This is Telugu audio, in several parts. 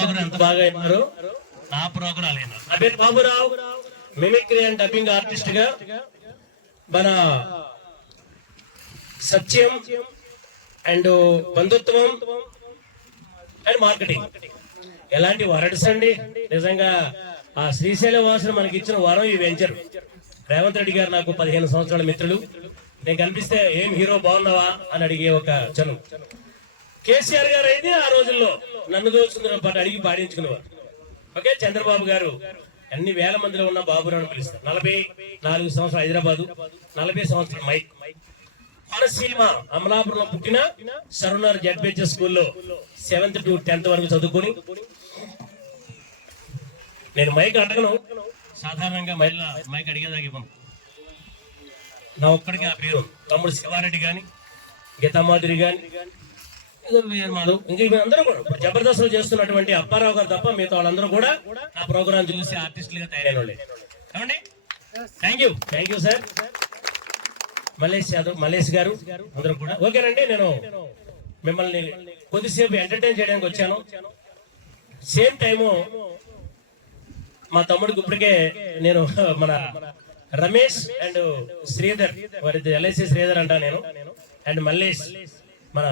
ప్రోగ్రామ్ ఎంత బాగా అయినారు, నా ప్రోగ్రాం అయినారు. నా పేరు Baburao, mimicry and dubbing artist గా మన సత్యం అండ్ బంధుత్వం అండ్ మార్కెటింగ్ ఎలాంటి వరడ్స్ అండి. నిజంగా ఆ శ్రీశైల వాసులు మనకి ఇచ్చిన వరం ఈ వెంచర్. రేవంత్ రెడ్డి గారు నాకు 15 సంవత్సరాల మిత్రులు. నేను కనిపిస్తే ఏం హీరో బాగున్నావా అని అడిగే ఒక చను. కేసీఆర్ గారు అయితే ఆ రోజుల్లో నన్ను దోచుకున్న పాట అడిగి పాడించుకునేవారు. ఓకే, చంద్రబాబు గారు అన్ని వేల మందిలో ఉన్న బాబురావు పిలుస్తారు. 44 సంవత్సరాలు హైదరాబాదు, 40 సంవత్సరాలు మైక్. కోనసీమ అమలాపురంలో పుట్టిన సరునార్ జడ్బిహెచ్ఎస్ స్కూల్లో 7th to 10th వరకు చదువుకొని, నేను మైక్ అడగను, సాధారణంగా మహిళ మైక్ అడిగేదాకా ఇవ్వను. నా ఒక్కడికి ఆ పేరు. తమ్ముడు శివారెడ్డి గాని, గీతామాధురి గాని, ఇంకా అందరూ కూడా జబర్దస్త్ చేస్తున్నటువంటి అప్పారావు గారు తప్ప మిగతా వాళ్ళందరూ కూడా నా ప్రోగ్రాం చూసి ఆర్టిస్టులుగా తయారైన వాళ్ళే. ఏమండి, thank you sir. Mallesh Yadav, Mallesh గారు అందరూ కూడా ఓకేనండి. నేను మిమ్మల్ని కొద్దిసేపు ఎంటర్టైన్ చేయడానికి వచ్చాను. సేమ్ టైము మా తమ్ముడికి ఇప్పటికే నేను మన రమేష్ అండ్ శ్రీధర్, వారి ఎల్ఐసి శ్రీధర్ అంటా నేను, అండ్ మల్లేష్ మా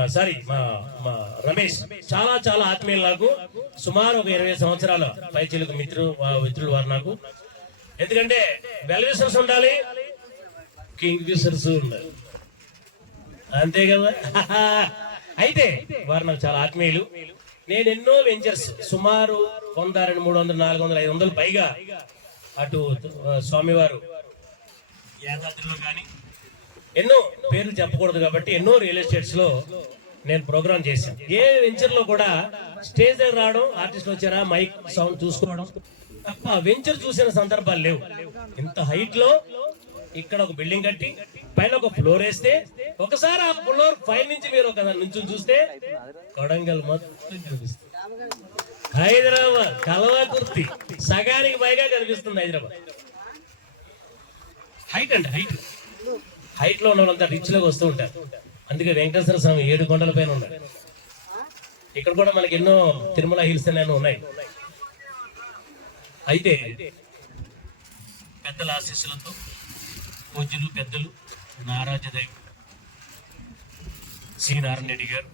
రమేష్ చాలా చాలా ఆత్మీయులు నాకు. సుమారు ఒక 20 సంవత్సరాల పైచీలకు మిత్రులు వారు నాకు. ఎందుకంటే వెల్ విషర్స్ ఉండాలి, కింగ్ విషర్స్ ఉండాలి, అంతే కదా. అయితే వారు నాకు చాలా ఆత్మీయులు. నేను ఎన్నో వెంచర్స్ సుమారు 100, 200, 300, 400, 500 పైగా అటు స్వామివారు యాదాద్రిలో కానీ ఎన్నో పేర్లు చెప్పకూడదు కాబట్టి ఎన్నో రియల్ ఎస్టేట్స్ లో నేను ప్రోగ్రామ్ చేశాను. ఏ వెంచర్ లో కూడా స్టేజ్ దగ్గర రావడం, ఆర్టిస్టులు వచ్చారా మైక్ సౌండ్ చూసుకోవడం తప్ప వెంచర్ చూసిన సందర్భాలు లేవు. ఇంత హైట్ లో ఇక్కడ ఒక బిల్డింగ్ కట్టి పైన ఒక ఫ్లోర్ వేస్తే ఒకసారి ఆ ఫ్లోర్ పై నుంచి మీరు ఒక నుంచి చూస్తే కొడంగల్ మొత్తం కనిపిస్తుంది. హైదరాబాద్ కల్వకుర్తి సగానికి పైగా కనిపిస్తుంది హైదరాబాద్. హైట్ అంటే హైట్ లో ఉన్న వాళ్ళంతా రిచ్ లోకి వస్తూ ఉంటారు. అందుకే వెంకటేశ్వర స్వామి 7 కొండల పైన ఉన్నాడు. ఇక్కడ కూడా మనకి ఎన్నో తిరుమల హిల్స్ అనేవి ఉన్నాయి. అయితే పెద్దల ఆశీస్సులతో పూజ్యులు పెద్దలు నారాజదేవి సి నారాయణ రెడ్డి గారు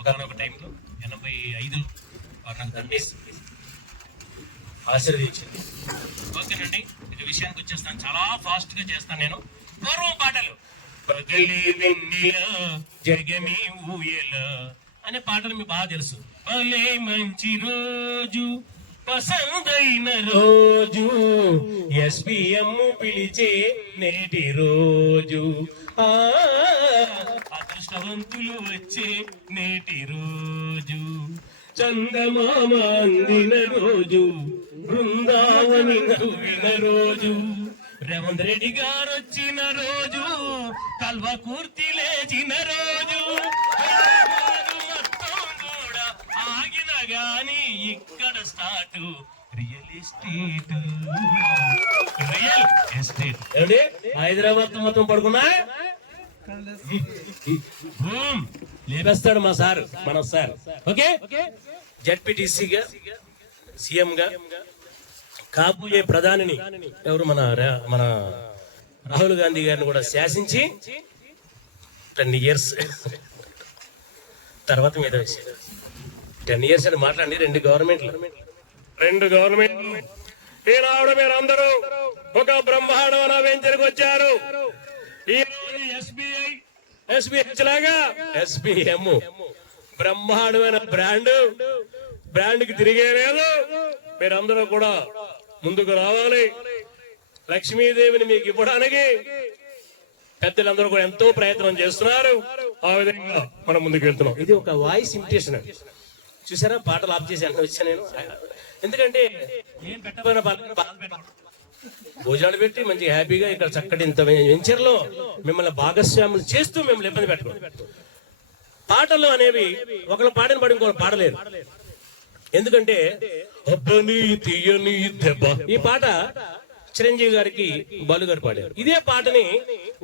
ఒకనొక టైంలో 85లో వారు నాకు తండ్రి ఆశీర్వదించింది. ఓకేనండి, ఇది విషయానికి వచ్చేస్తాను. చాలా ఫాస్ట్ గా చేస్తాను నేను. పూర్వం పాటలు పగలే వెన్నెల జగమే ఊయల అనే పాటలు మీకు బాగా తెలుసు. భలే మంచి రోజు, పసందైన రోజు, ఎస్పీఎం పిలిచే నేటి రోజు, అదృష్టవంతులు వచ్చే నేటి రోజు, చందమామ అందిన రోజు, బృందావని నవ్విన రోజు, రేవంత్ రెడ్డి గారు వచ్చిన రోజు, కల్వకుర్తి లేచిన రోజు, మొత్తం కూడా ఆగిన గాని ఇక్కడ స్టార్ట్ రియల్ ఎస్టేట్. హైదరాబాద్ మొత్తం పడుకున్నా లేపేస్తాడు మా సార్, మన సార్. ఓకే, జడ్పీటీసీగా సీఎం గా కాబోయే ప్రధానిని ఎవరు మన రాహుల్ గాంధీ గారిని కూడా శాసించి 10 years తర్వాత మీద 10 years అని మాట్లాడి 2 గవర్నమెంట్లు ఈనాడు మీరు అందరూ ఒక బ్రహ్మాండమైన వెంచర్కి వచ్చారు. ఈ ఎస్బీహెచ్ లాగా ఎస్బీఎం బ్రహ్మాండమైన బ్రాండ్ కి తిరిగే లేదు. మీరందరూ కూడా ముందుకు రావాలి. లక్ష్మీదేవిని మీకు ఇవ్వడానికి పెద్దలందరూ కూడా ఎంతో ప్రయత్నం చేస్తున్నారు. ఆ విధంగా మనం ముందుకు వెళ్తున్నాం. ఇది ఒక వాయిస్ ఇమిటేషన్. చూసారా, పాటలు ఆఫ్ చేసి అంటే వచ్చా నేను. ఎందుకంటే ఏం పెట్టబోయిన భోజనాలు పెట్టి మంచి హ్యాపీగా ఇక్కడ చక్కటి ఇంత వెంచర్ లో మిమ్మల్ని భాగస్వాములు చేస్తూ మిమ్మల్ని ఇబ్బంది పెట్టుకోండి. పాటలు అనేవి ఒకళ్ళు పాడిన పడి ఇంకొకరు పాడలేరు. ఎందుకంటే ఈ పాట చిరంజీవి గారికి బాలు గారు పాడారు. ఇదే పాటని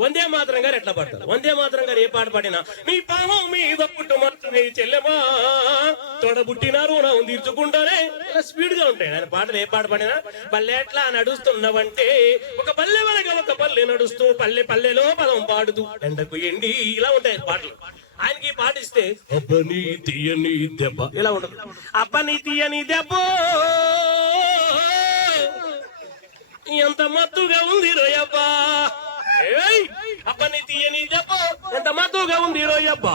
వందే మాతరం గారు ఎట్లా పాడతారు? వందే మాతరం గారు ఏ పాట పాడినా మీ పాము మీద పుట్టుమట్టు నీ చెల్లెమా తోడబుట్టిన రుణం తీర్చుకుంటానే. ఇలా స్పీడ్ గా ఉంటాయి ఆయన పాటలు. ఏ పాట పడినా పల్లె ఎట్లా నడుస్తున్నవంటే ఒక పల్లె వరగ ఒక పల్లె నడుస్తూ పల్లె పల్లెలో పదం పాడుతూ ఎండకు ఎండి ఇలా ఉంటాయి పాటలు. ఆయనకి ఈ పాట ఇస్తే అబ్బని తీయని దెబ్బ ఇలా ఉండదు. అబ్బని తీయని దెబ్బ ఎంత మత్తుగా ఉంది రోయబ్బా. అబ్బని తీయని దెబ్బ ఎంత మత్తుగా ఉంది రోయబ్బా.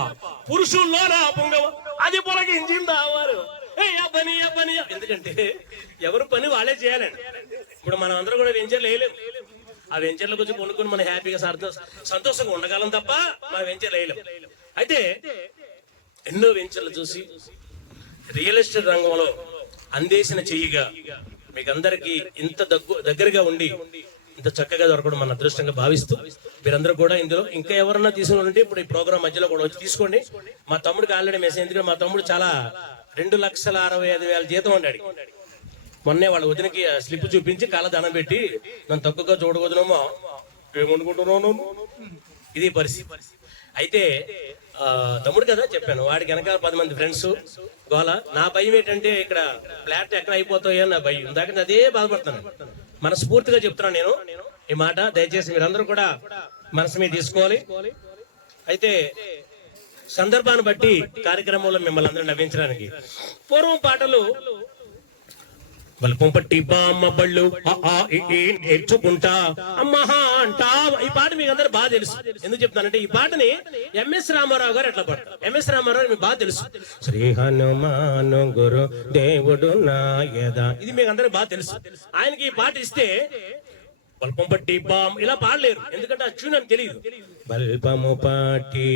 పురుషుల్లో నా పొంగవ అది పొలగించిందా వారు. అబ్బని అబ్బని. ఎందుకంటే ఎవరు పని వాళ్ళే చేయాలండి. ఇప్పుడు మనం అందరూ కూడా వెంచర్లు వేయలేము. ఆ వెంచర్లకు వచ్చి కొనుక్కొని మనం హ్యాపీగా సంతోషంగా ఉండగలం తప్ప మన వెంచర్లు వేయలేము. అయితే ఎన్నో వెంచర్లు చూసి రియల్ ఎస్టేట్ రంగంలో అందేసిన చెయ్యిగా మీకు అందరికి ఇంత దగ్గరగా ఉండి ఇంత చక్కగా దొరకడం మన అదృష్టంగా భావిస్తూ మీరందరూ కూడా ఇందులో ఇంకా ఎవరన్నా తీసుకుని ఉంటే ఇప్పుడు ఈ ప్రోగ్రామ్ మధ్యలో కూడా వచ్చి తీసుకోండి. మా తమ్ముడికి ఆల్రెడీ మెసేజ్. ఎందుకంటే మా తమ్ముడు చాలా 2,65,000 జీతం ఉండాడు. మొన్నే వాళ్ళ వదినకి స్లిప్ చూపించి కాళ్ళ దండం పెట్టి నన్ను తక్కువగా చూడవద్దునమ్మా ఏమనుకుంటున్నాను. ఇది పరిస్థితి. అయితే తమ్ముడు కదా చెప్పాను, వాడికి వెనకాల 10 మంది ఫ్రెండ్స్ గోల. నా భయం ఏంటంటే ఇక్కడ ఫ్లాట్ ఎక్కడ అయిపోతాయో నా భయం. ఇందాక అదే బాధపడుతున్నాను. మనస్ఫూర్తిగా చెప్తున్నాను నేను ఈ మాట. దయచేసి మీరందరూ కూడా మనసు మీద తీసుకోవాలి. అయితే సందర్భాన్ని బట్టి కార్యక్రమంలో మిమ్మల్ని అందరూ నవ్వించడానికి పూర్వం పాటలు బల్పం పట్టి బామ్మ బళ్ళు నేర్చుకుంటా అమ్మహా అంటా. ఈ పాట మీకు అందరూ బాగా తెలుసు. ఎందుకు చెప్తానంటే ఈ పాటని ఎంఎస్ రామారావు గారు ఎట్లా పాడతారు. ఎంఎస్ రామారావు మీకు బాగా తెలుసు. శ్రీ హనుమాను గురు దేవుడు నాయద, ఇది మీకు అందరూ బాగా తెలుసు. ఆయనకి ఈ పాట ఇస్తే బల్పం పట్టి బామ్ ఇలా పాడలేరు. ఎందుకంటే ఆ ట్యూన్ అని తెలియదు. బల్పము పాటి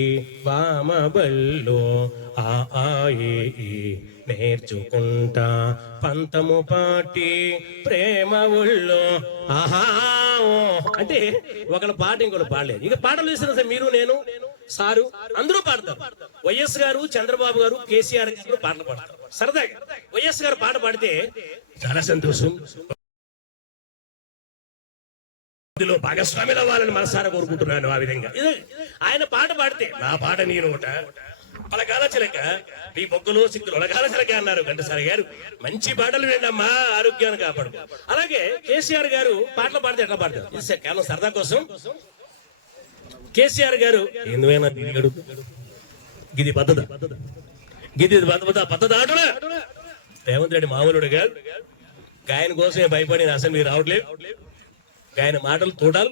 బామ బళ్ళు నేర్చుకుంటా పంతము పాటి ప్రేమ ఒళ్ళు ఆహా అంటే ఒకళ్ళ పాట ఇంకోటి పాడలేదు. ఇక పాటలు వేసిన సార్ మీరు నేను సారు అందరూ పాడతారు. వైఎస్ గారు, చంద్రబాబు గారు, కేసీఆర్ గారు పాటలు పాడతారు సరదాగా. వైఎస్ గారు పాట పాడితే చాలా సంతోషం, భాగస్వామిలో అవ్వాలని మనసారా కోరుకుంటున్నాను. ఆ విధంగా ఆయన పాట పాడితే నా పాట నీ నోట పలకాల చిలక మీ బొగ్గులు సిక్కులు ఒలకాల చిలక అన్నారు ఘంటసారి గారు. మంచి పాటలు వినమ్మా, ఆరోగ్యాన్ని కాపాడు. అలాగే కేసీఆర్ గారు పాటలు పాడితే ఎట్లా పాడతారు, ఇది కేవలం సరదా కోసం. కేసీఆర్ గారు ఎందువైనా తిరిగడు గిది పద్ధత గిది పద్ధత ఆటలే. రేవంత్ రెడ్డి మామూలుడు గారు గాయన కోసమే భయపడి అసలు మీరు రావట్లేదు. గాయన మాటలు తోటాలు,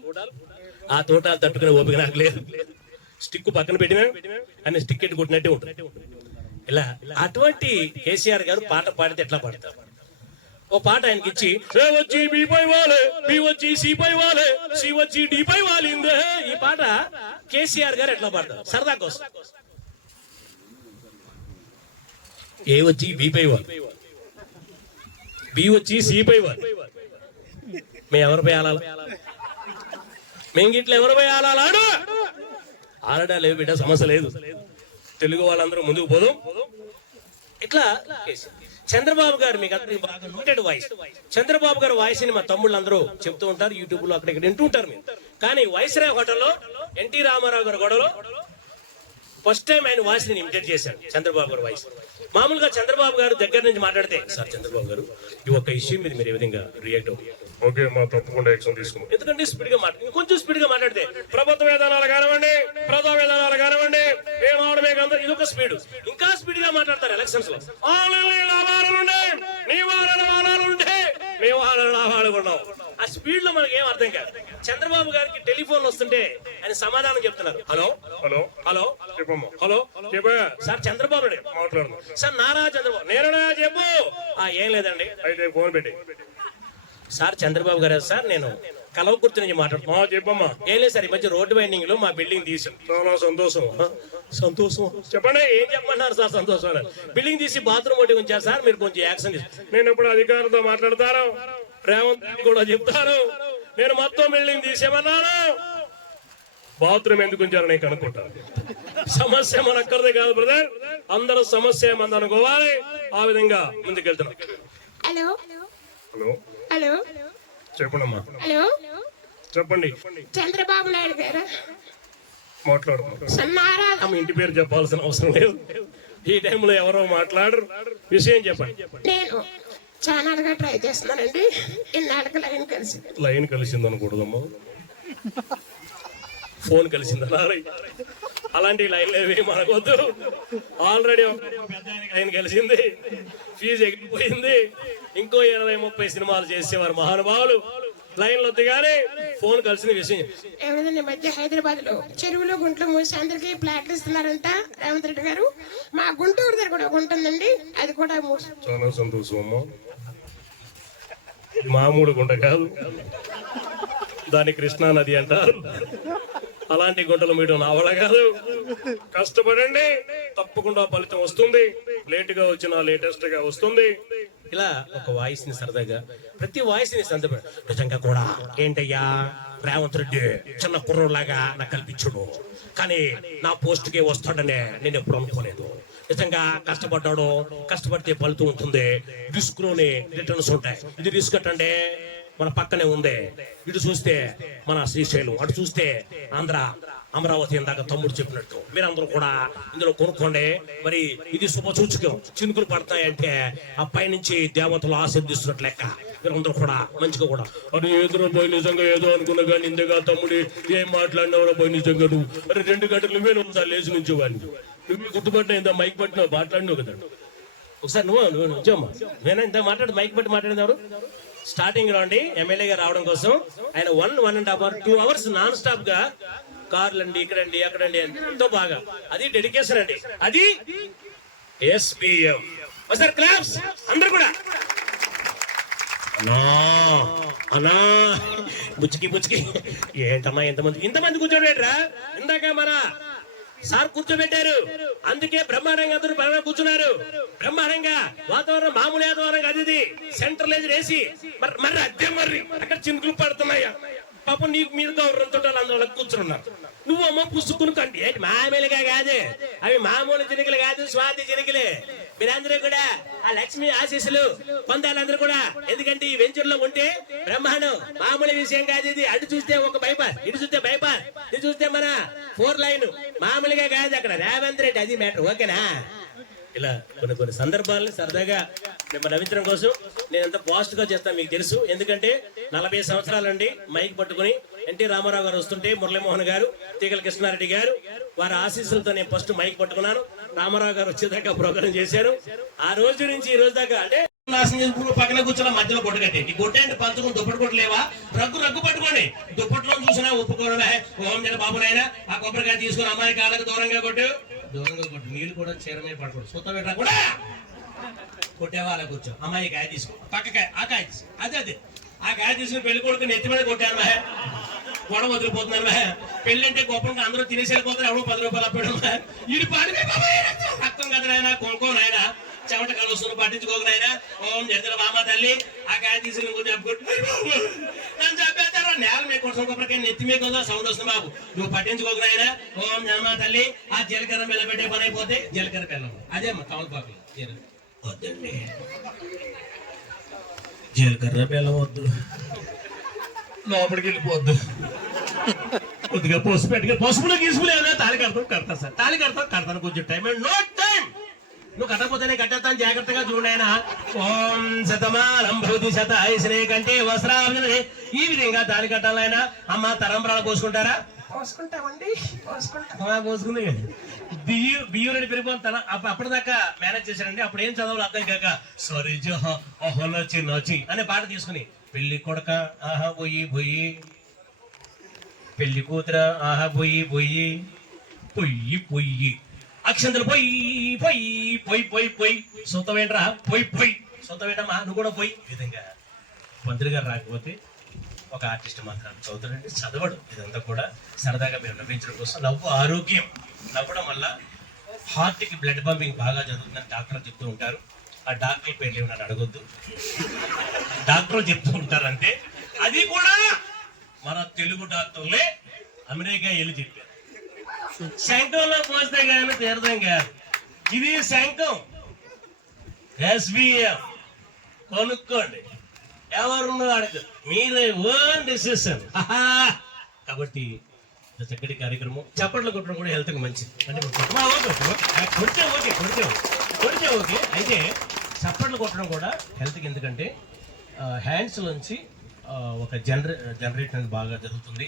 ఆ తోటాలు తట్టుకునే ఓపిక నాకు లేదు. స్టిక్ పక్కన పెట్టినా అని స్టిక్ ఎట్టి కొట్టినట్టే ఉంటుంది. ఇలా అటువంటి కేసీఆర్ గారు పాట పాడితే ఎట్లా పాడతారు. ఓ పాట ఆయనకి ఇచ్చి వచ్చి బి పై వాలే, బి వచ్చి సి పై వాలే, సి వచ్చి డి పై వాలిందే. ఈ పాట కేసీఆర్ గారు ఎట్లా పాడతారు సరదా కోసం. ఏ వచ్చి బి పై వాల్, బి వచ్చి సి పై వాల్. మేము ఎవరిపై ఆలాలి, మేము గిట్ల ఎవరిపై ఆలాడు ఆలడా లేవు బిడ్డ, సమస్య లేదు. తెలుగు వాళ్ళందరూ ముందుకు పోదాం. ఇట్లా చంద్రబాబు గారు మీకు అందరికి బాగా నోటెడ్ వాయిస్. చంద్రబాబు గారు వాయిస్ ని మా తమ్ముళ్ళు అందరూ చెప్తూ ఉంటారు, యూట్యూబ్ లో అక్కడ ఇక్కడ వింటూ ఉంటారు మీరు. కానీ వైస్రాయ్ హోటల్లో ఎన్టీ రామారావు గారు గొడవలో ఫస్ట్ టైం ఆయన వాయిస్ ని ఇమిటేట్ చేశాడు చంద్రబాబు గారు వాయిస్. మామూలుగా చంద్రబాబు గారు దగ్గర నుంచి మాట్లాడితే సార్ చంద్రబాబు గారు ఈ ఒక్క ఇష్యూ మీద మీరు ఏ విధంగా రియాక్ట్ అవుతుంది. ఓకే మా తప్పకుండా యాక్షన్ తీసుకున్నాం. ఎందుకంటే స్పీడ్ గా కొంచెం స్పీడ్ గా మాట్లాడితే ప్రభుత్వ విధానాలు కానివ్వండి, ప్రజా విధానాలు కానివ్వండి, ఏమావడమే కాదు, ఇది ఒక స్పీడ్. ఇంకా స్పీడ్ గా మాట్లాడతారు ఎలక్షన్స్ లో. లాభాలుండే నీ వాళ్ళ లాభాలుండే నీ వాళ్ళ లాభాలు ఉన్నావు. ఆ స్పీడ్ లో మనకి ఏం అర్థం కాదు. చంద్రబాబు గారికి టెలిఫోన్ వస్తుంటే ఆయన సమాధానం చెప్తున్నారు. Hello hello hello hello sir Chandrababu మాట్లాడు సార్. నారా చంద్రబాబు నేనా చెప్పు. ఏం లేదండి అయితే ఫోన్ పెట్టి. సార్ చంద్రబాబు గారు సార్ నేను కలవకుర్తి నుంచి మాట్లాడుతున్నా. చెప్పమ్మా. ఏం లేదు సార్, ఈ మధ్య రోడ్డు వైండింగ్ లో మా బిల్డింగ్ తీసాం. చాలా సంతోషం. సంతోషం చెప్పండి. ఏం చెప్పమన్నారు సార్ సంతోషం. బిల్డింగ్ తీసి బాత్రూమ్ ఒకటి ఉంచారు సార్, మీరు కొంచెం యాక్షన్ తీసు. నేను ఇప్పుడు అధికారులతో మాట్లాడతాను, రేవంత్ కూడా చెప్తాను. నేను మొత్తం బిల్డింగ్ తీసేమన్నాను, బాత్రూమ్ ఎందుకు ఉంచారో నేను కనుక్కుంటాను. సమస్య మనక్కడదే కాదు బ్రదర్, అందరూ సమస్య మంది అనుకోవాలి. ఆ విధంగా ముందుకెళ్తున్నాం. హలో హలో హలో చెప్పండమ్మా. హలో చెప్పండి. చంద్రబాబు నాయుడు గారు మాట్లాడుతున్నాం. ఇంటి పేరు చెప్పాల్సిన అవసరం లేదు. ఈ టైంలో ఎవరో మాట్లాడరు, విషయం చెప్పండి. నేను ఛానల్గా ట్రై చేస్తున్నానండి. ఇన్నాళ్ళకి లైన్ కలిసింది అనకూడదమ్మా, ఫోన్ కలిసిందన్నా. అలాంటి లైన్లు ఏవి మనకొద్దు. ఆల్రెడీ ఒక పెద్ద ఆయనకి లైన్ కలిసింది, ఫీజు ఎగిరిపోయింది. ఇంకో 20-30 సినిమాలు చేసేవారు మహానుభావులు. లైన్లు వద్దు కానీ ఫోన్ కలిసిన విషయం. ఎవరిదండి మధ్య హైదరాబాద్ లో చెరువులో గుంట్లు మూసి అందరికి ప్లాట్లు ఇస్తున్నారంట రేవంత్ రెడ్డి గారు. మా గుంటూరు దగ్గర కూడా ఉంటుందండి, అది కూడా చాలా సంతోషం అమ్మా. మామూలు గుంట కాదు, దాని కృష్ణా నది అంటారు. అలాంటి గుంటలు మీరు నా వల్ల కాదు. కష్టపడండి, తప్పకుండా ఫలితం వస్తుంది. లేటుగా వచ్చినా లేటెస్ట్ గా వస్తుంది. ఇలా ఒక వాయిస్ ని సరదాగా, ప్రతి వాయిస్ ని సందర్భం నిజంగా కూడా ఏంటయ్యా రేవంత్ రెడ్డి చిన్న కుర్రోలాగా నాకు కల్పించుడు, కానీ నా పోస్ట్ కి వస్తాడనే నేను ఎప్పుడు అనుకోలేదు. నిజంగా కష్టపడ్డాడు, కష్టపడితే ఫలితం ఉంటుంది. రిస్క్ లోనే రిటర్న్స్ ఉంటాయి. ఇది రిస్క్ అట్టండి మన పక్కనే ఉంది. ఇటు చూస్తే మన శ్రీశైలం, అటు చూస్తే ఆంధ్ర అమరావతి ఇందాక తమ్ముడు చెప్పినట్టు మీరందరూ కూడా ఇందులో కొనుక్కోండి. మరి ఇది శుభ సూచకం. చినుకులు పడతాయంటే ఆ పైనుంచి దేవతలు ఆశీర్దిస్తున్నట్లు లెక్క. మీరందరూ కూడా మంచిగా కూడా అది ఏదో పోయి నిజంగా ఏదో అనుకున్నా కానీ ఇంతగా తమ్ముడి ఏం మాట్లాడినవరా పోయి నిజంగా నువ్వు మరి 2 గంటలు నువ్వే ఒకసారి లేచి నుంచి వాడిని నువ్వు గుర్తుపట్టిన ఇంత మైక్ పట్టినావు మాట్లాడినావు కదా ఒకసారి నువ్వు నుంచోమ్మా. నేనా ఇంత మాట్లాడి మైక్ పట్టి మాట్లాడినవారు స్టార్టింగ్ లో అండి ఎమ్మెల్యేగా రావడం కోసం ఆయన 1.5 hours 2 hours నాన్ స్టాప్ గా కార్లు అండి ఇక్కడండి అక్కడండి ఎంతో బాగా, అది డెడికేషన్ అండి. అది SPM. ఒకసారి క్లాప్స్ అందరు కూడా. అన్నా బుచ్చికి ఏంటమ్మా ఇంతమంది కూర్చోబెట్టరా? ఇందాక మన సార్ కూర్చోబెట్టారు, అందుకే బ్రహ్మాండంగా అందరూ బాగా కూర్చున్నారు. బ్రహ్మాండంగా వాతావరణం మామూలు వాతావరణం కాదు, ఇది సెంట్రలైజ్ వేసి మరి అద్దె మరి అక్కడ చినుకులు పడుతున్నాయా పాపం. నీకు మీరు గౌరవంతో అందువల్ల కూర్చున్నారు. నువ్వమ్మ పుసుకుని కంటి ఏంటి మామూలుగా కాదు, అవి మామూలు చినుకులు కాదు, స్వాతి చినుకులే. మీరందరూ కూడా ఆ లక్ష్మి ఆశీస్సులు పొందాలందరూ కూడా. ఎందుకంటే ఈ వెంచర్ లో ఉంటే బ్రహ్మాండం, మామూలు విషయం కాదు ఇది. అటు చూస్తే ఒక బైపాస్, ఇటు చూస్తే బైపాస్, ఇటు చూస్తే మన 4 లైన్, మామూలుగా కాదు అక్కడ రేవంత్ రెడ్డి. అది మ్యాటర్, ఓకేనా? ఇలా కొన్ని సందర్భాలను సరదాగా మిమ్మల్ని నవ్వించడం కోసం నేను ఎంత పాజిటివ్ గా చేస్తాను మీకు తెలుసు. ఎందుకంటే 40 సంవత్సరాలండి మైక్ పట్టుకుని ఎన్టీ రామారావు గారు వస్తుంటే మురళీమోహన్ గారు, తీగల కృష్ణారెడ్డి గారు వారి ఆశీస్సులతో నేను ఫస్ట్ మైక్ పట్టుకున్నాను. రామారావు గారు వచ్చేదాకా ప్రోగ్రాం చేశారు. ఆ రోజు నుంచి ఈ రోజు దాకా అంటే పక్కన కూర్చున్న మధ్యలో కొట్టు కట్టి ఈ కొట్టేంటి పంచుకుని దుప్పటి కొట్టలేవా? రగ్గు పట్టుకోండి. దుప్పట్లో చూసినా ఒప్పుకోవడమే. ఓం జన బాబునైనా ఆ కొబ్బరికాయ తీసుకుని అమ్మాయి కాళ్ళకు దూరంగా కొట్టు. నీళ్ళు కూడా చీరమే పడుకోండి. సుత్త పెట్టా కూడా కొట్టేవా అలా కూర్చో. అమ్మాయి కాయ తీసుకో, పక్కకాయ ఆ కాయ అదే ఆ కాయ తీసుకుని పెళ్లి కొడుకు నెత్తి మీద కొట్టాను మహే, గొడవ వదిలిపోతున్నాను మహే. పెళ్లి అంటే గొప్పగా అందరూ తినేసి వెళ్ళిపోతారు. ఎవడో 10 రూపాయలు అప్పడం ఇది పాడి రక్తం కదా నాయన, కొనుక్కో నాయన, చెమట కాలు వస్తున్న పట్టించుకోక నాయన. ఓం జర్జల బామ్మ తల్లి ఆ కాయ తీసుకుని నన్ను చెప్పేస్తారా నేల మీద కొంచెం కొబ్బరికాయ నెత్తి మీద కదా సౌండ్ వస్తుంది బాబు, నువ్వు పట్టించుకోక నాయన. ఓం జన్మ తల్లి ఆ జీలకర్ర మీద పెట్టే పని అయిపోతే జీలకర్ర బెల్లం అదే మా తమలపాకులు వద్దండి. జీలకర్ర బెల్లం వద్దు, లోపలికి వెళ్ళిపోద్దు. కొద్దిగా పసుపు పెట్టుకుని పసుపులో గీసుకులు ఏమైనా తాళి కడతాను సార్, తాళి కడతాను కొంచెం టైం. నో టైం, నువ్వు కట్టకపోతేనే కట్టేస్తాను, జాగ్రత్తగా చూడైనా. ఓం శతమానం భవతి శతాయుష్నే కంటే వస్త్రాభి. ఈ విధంగా తాళి కట్టాలైనా. అమ్మ తరంబరాలు పోసుకుంటారా? పోసుకుంటామండి, పోసుకుని బియ్యం రెడ్డి పెరిగిపోయి తన అప్పటిదాకా మేనేజ్ చేశారండి. అప్పుడు ఏం చదవాలి అర్థం కాక సారీ నచ్చి అనే పాట తీసుకుని పెళ్లి కొడక ఆహా బొయ్యి, పెళ్లి కూతుర ఆహా పొయ్యి అక్షంతలు పొయ్యి సొంతం ఏంట్రా పొయ్యి సొంతం ఏంటమ్మా నువ్వు కూడా పొయ్యి. ఈ విధంగా మంత్రి గారు రాకపోతే ఒక ఆర్టిస్ట్ మాత్రం చదువుతాడండి, చదవడు. ఇదంతా కూడా సరదాగా మీరు నవ్వించడం కోసం. నవ్వు ఆరోగ్యం, నవ్వడం వల్ల హార్ట్ కి బ్లడ్ పంపింగ్ బాగా జరుగుతుందని డాక్టర్లు చెప్తూ ఉంటారు. ఆ డాక్టర్ పేర్లు ఏమన్నా అడగొద్దు, డాక్టర్లు చెప్తూ ఉంటారంటే అది కూడా మన తెలుగు డాక్టర్లే అమెరికా వెళ్ళి చెప్పారు. శంఖంలో పోస్తే కానీ తీర్థం కాదు, ఇది శంఖం. SBM కొనుక్కోండి, ఎవరు అడగదు, మీరే ఓన్ డిసిషన్. కాబట్టి చక్కటి కార్యక్రమం. చప్పట్లు కొట్టడం కూడా హెల్త్ కి మంచిది. అంటే కొడితే ఓకే. అయితే చప్పట్లు కొట్టడం కూడా హెల్త్కి, ఎందుకంటే హ్యాండ్స్ నుంచి ఒక జనరేట్ అనేది బాగా జరుగుతుంది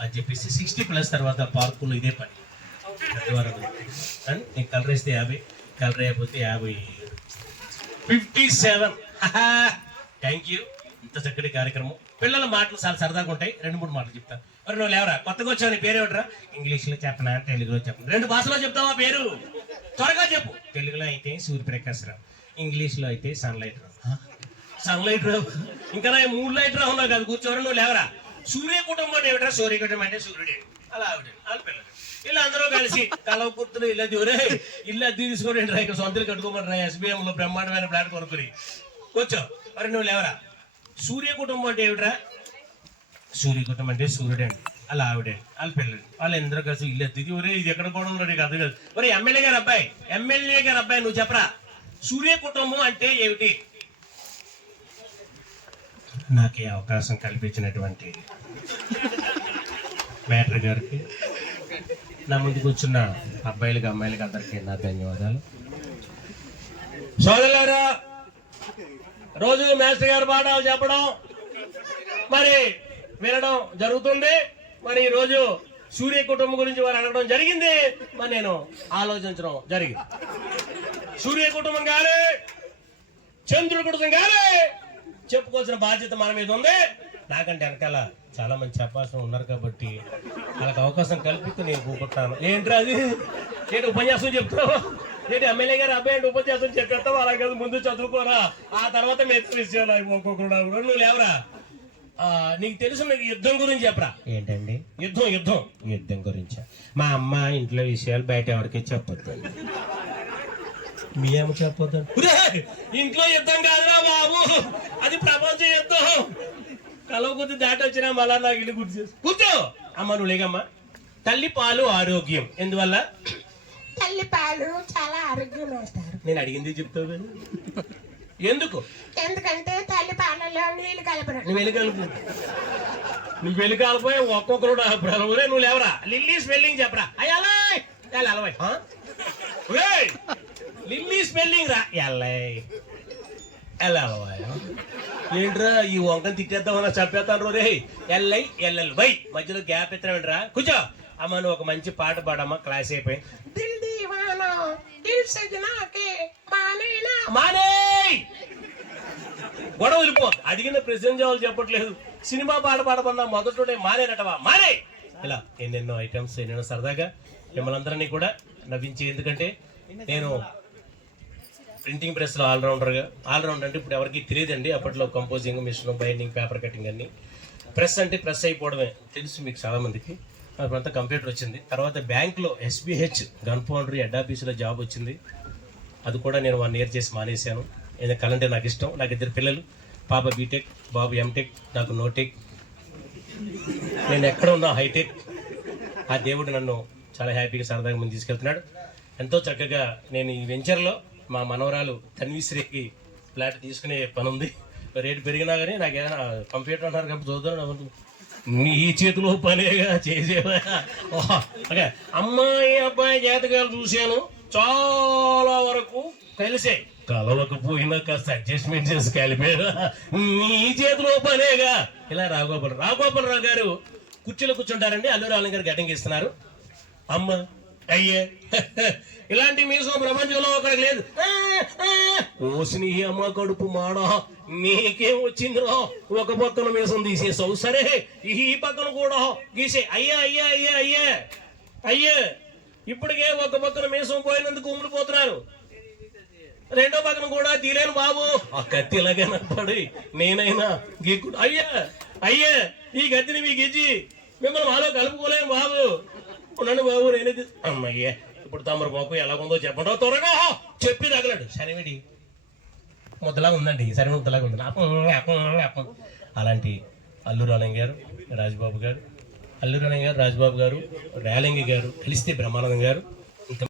అని చెప్పేసి 60+ తర్వాత పార్కుల్లో ఇదే పని. అండ్ నీకు కలర్ వేస్తే 50, కలర్ అయిపోతే 50, 57. Thank you. ఇంత చక్కటి కార్యక్రమం. పిల్లల మాటలు చాలా సరదాగా ఉంటాయి. 2-3 మాటలు చెప్తాను. మరి నువ్వు లేవరా, కొత్తగా వచ్చావు, నీ పేరు ఏమిట్రా? ఇంగ్లీష్లో చెప్పనా, తెలుగులో చెప్పనా? 2 భాషలో చెప్తావా పేరు? త్వరగా చెప్పు. తెలుగులో అయితే సూర్యప్రకాశ్ రావు, ఇంగ్లీష్లో అయితే సన్లైట్ రావు. సన్లైట్ రావు ఇంకా 3 లైట్ రావు ఉన్నావు కదా. కూర్చోరు, నువ్వు లేవరా. సూర్య కుటుంబం అంటే ఏమిట్రా? సూర్య కుటుంబం అంటే సూర్యుడే. అలా ఆవిడ వాళ్ళ పిల్లలు ఇలా అందరూ కలిసి కలవ కుర్తులు ఇల్లు ఒరే ఇల్లు అద్దె తీసుకోండి రా, ఇక్కడ సొంతలు కట్టుకోమంటారా, SBM లో బ్రహ్మాండమైన ఫ్లాట్ కొనుక్కుని కూర్చో. మరి నువ్వు లేవరా. సూర్య కుటుంబం అంటే ఏమిట్రా? సూర్య కుటుంబం అంటే సూర్యుడే అండి, అలా ఆవిడే వాళ్ళ పిల్లలు వాళ్ళు ఎందరో కలిసి ఇల్లు అద్దెకి. ఒరే ఇది ఎక్కడ కూడా ఉన్నాడు, నీకు అర్థం కాదు. ఒరే ఎమ్మెల్యే గారు అబ్బాయి నువ్వు చెప్పరా, సూర్య కుటుంబం అంటే ఏమిటి? నాకు ఈ అవకాశం కల్పించినటువంటి మేటర్ గారికి, నా ముందు కూర్చున్న అబ్బాయిలకి అమ్మాయిలకి అందరికీ నా ధన్యవాదాలు. సోదరులారా, రోజు మాస్టర్ గారు పాఠాలు చెప్పడం మరి వినడం జరుగుతుంది. మరి ఈ రోజు సూర్య కుటుంబం గురించి వారు అడగడం జరిగింది. మరి నేను ఆలోచించడం జరిగింది. సూర్య కుటుంబం కానీ చంద్రుడి కుటుంబం కానీ చెప్పుకోవాల్సిన బాధ్యత మన మీద ఉంది. నాకంటే వెనకాల చాలా మంది చెప్పాల్సిన ఉన్నారు కాబట్టి వాళ్ళకి అవకాశం కల్పిస్తూ నేను కూకుంటాను. ఏంట్రా అది, ఏంటి ఉపన్యాసం చెప్తావు? ఏంటి ఎమ్మెల్యే గారు అబ్బాయి అంటే ఉపన్యాసం చెప్పేస్తావు? అలాగే ముందు చదువుకోరా, ఆ తర్వాత మెత్త విషయాలు ఒక్కొక్కడు. నువ్వు లేవరా. నీకు తెలుసు, నీకు యుద్ధం గురించి చెప్పరా. ఏంటండి యుద్ధం గురించి? మా అమ్మ ఇంట్లో విషయాలు బయట ఎవరికి చెప్పొద్దు. మీ అమ్మ చెప్పొద్దు? ఇంట్లో యుద్ధం కాదురా బాబు, అది ప్రపంచ యుద్ధం. కలవ కొద్ది దాటి వచ్చినా మళ్ళా నాకు ఇల్లు గుర్తు చేసి కూర్చో. అమ్మ నువ్వు లేకమ్మా. తల్లి పాలు ఆరోగ్యం ఎందువల్ల? తల్లి పాలు చాలా ఆరోగ్యం వేస్తారు. నేను అడిగింది చెప్తావు. ఎందుకు? ఎందుకంటే తల్లి పాలలో నీళ్లు కలపరు. నువ్వు వెలు కాలిపోయి ఒక్కొక్కరు నువ్వు లేవరా. లిల్లీ స్పెల్లింగ్ చెప్పరా. అయ్యాలా లిల్లీ స్పెల్లింగ్ రా. ఏంట్రా ఈ వంకని తిట్టేద్దామన్నా చంపేస్తాను రే. LILLY మధ్యలో గ్యాప్ ఎత్తరా. కూర్చో అమ్మ. నువ్వు ఒక మంచి పాట పాడమ్మా. క్లాస్ అయిపోయి గొడవ వెళ్ళిపో. అడిగిన ప్రెసిడెంట్ జవాబు చెప్పట్లేదు. సినిమా పాట పాడమన్నా మొదటి మానేనటవా మానే. ఇలా ఎన్నెన్నో ఐటమ్స్, ఎన్నెన్నో సరదాగా మిమ్మల్ని అందరినీ కూడా నవ్వించి. ఎందుకంటే నేను ప్రింటింగ్ ప్రెస్ లో ఆల్రౌండర్ అంటే ఇప్పుడు ఎవరికి తెలియదండి. అప్పట్లో composing, machine, binding, paper cutting అన్ని. ప్రెస్ అంటే ప్రెస్ అయిపోవడమే తెలుసు మీకు చాలా మందికి. అప్పుడంతా కంప్యూటర్ వచ్చింది. తర్వాత బ్యాంక్లో SBH గన్ ఫౌండరీ హెడ్ ఆఫీసులో జాబ్ వచ్చింది. అది కూడా నేను 1 year చేసి మానేశాను. ఏదైనా కలంటే నాకు ఇష్టం. నాకు 2 పిల్లలు, పాప బీటెక్, బాబు MTech, నాకు నోటెక్. నేను ఎక్కడ ఉన్నా హైటెక్. ఆ దేవుడు నన్ను చాలా హ్యాపీగా సరదాగా ముందు తీసుకెళ్తున్నాడు. ఎంతో చక్కగా నేను ఈ వెంచర్లో మా మనవరాలు తన్విశ్రీకి ఫ్లాట్ తీసుకునే పని ఉంది. రేటు పెరిగినా కానీ నాకు ఏదైనా కంప్యూటర్ అంటారు కాబట్టి చూద్దాం. నీ చేతిలో పనేగా చేసేవా. ఓకే, అమ్మాయి అబ్బాయి జాతకాలు చూశాను, చాలా వరకు కలిసే. కలవకపోయినా కాస్త అడ్జస్ట్మెంట్ చేసి కలిపాడు. నీ చేతిలో పనేగా. ఇలా రాఘోపాలరావు గారు కుర్చీలో కూర్చుంటారండి. అల్లూరి ఆలం గారు గడ్డంకి ఇస్తున్నారు. అమ్మ అయ్యే ఇలాంటి మీసం ప్రపంచంలో ఒకరికి లేదు. ఓసిని అమ్మ కడుపు మాడ, నీకేం వచ్చిందిరా? ఒక పక్కన మీసం తీసేసావు, సరే ఈ పక్కన కూడా గీసే. అయ్యే ఇప్పటికే ఒక పక్కన మీసం పోయినందుకు ఉమ్మిడిపోతున్నారు. రెండో పక్కన కూడా తీలేను బాబు. ఆ కత్తి ఇలాగే పడి నేనైనా గీక్కు. అయ్యే ఈ గత్తిని మీ గిజ్జి మిమ్మల్ని మాలో కలుపుకోలేము బాబు. ఉన్నాను బాబు, నేనే అమ్మయ్యే. ఇప్పుడు తమరు బాబు ఎలాగుందో చెప్పడం త్వరగా చెప్పి తగలడు. శనివిడి ముద్దలాగా ఉందండి, సరే ముద్దలాగా ఉంది. అలాంటి అల్లూరి ఆలం గారు, రాజ్బాబు గారు, రేలంగి గారు కలిస్తే బ్రహ్మానందం గారు,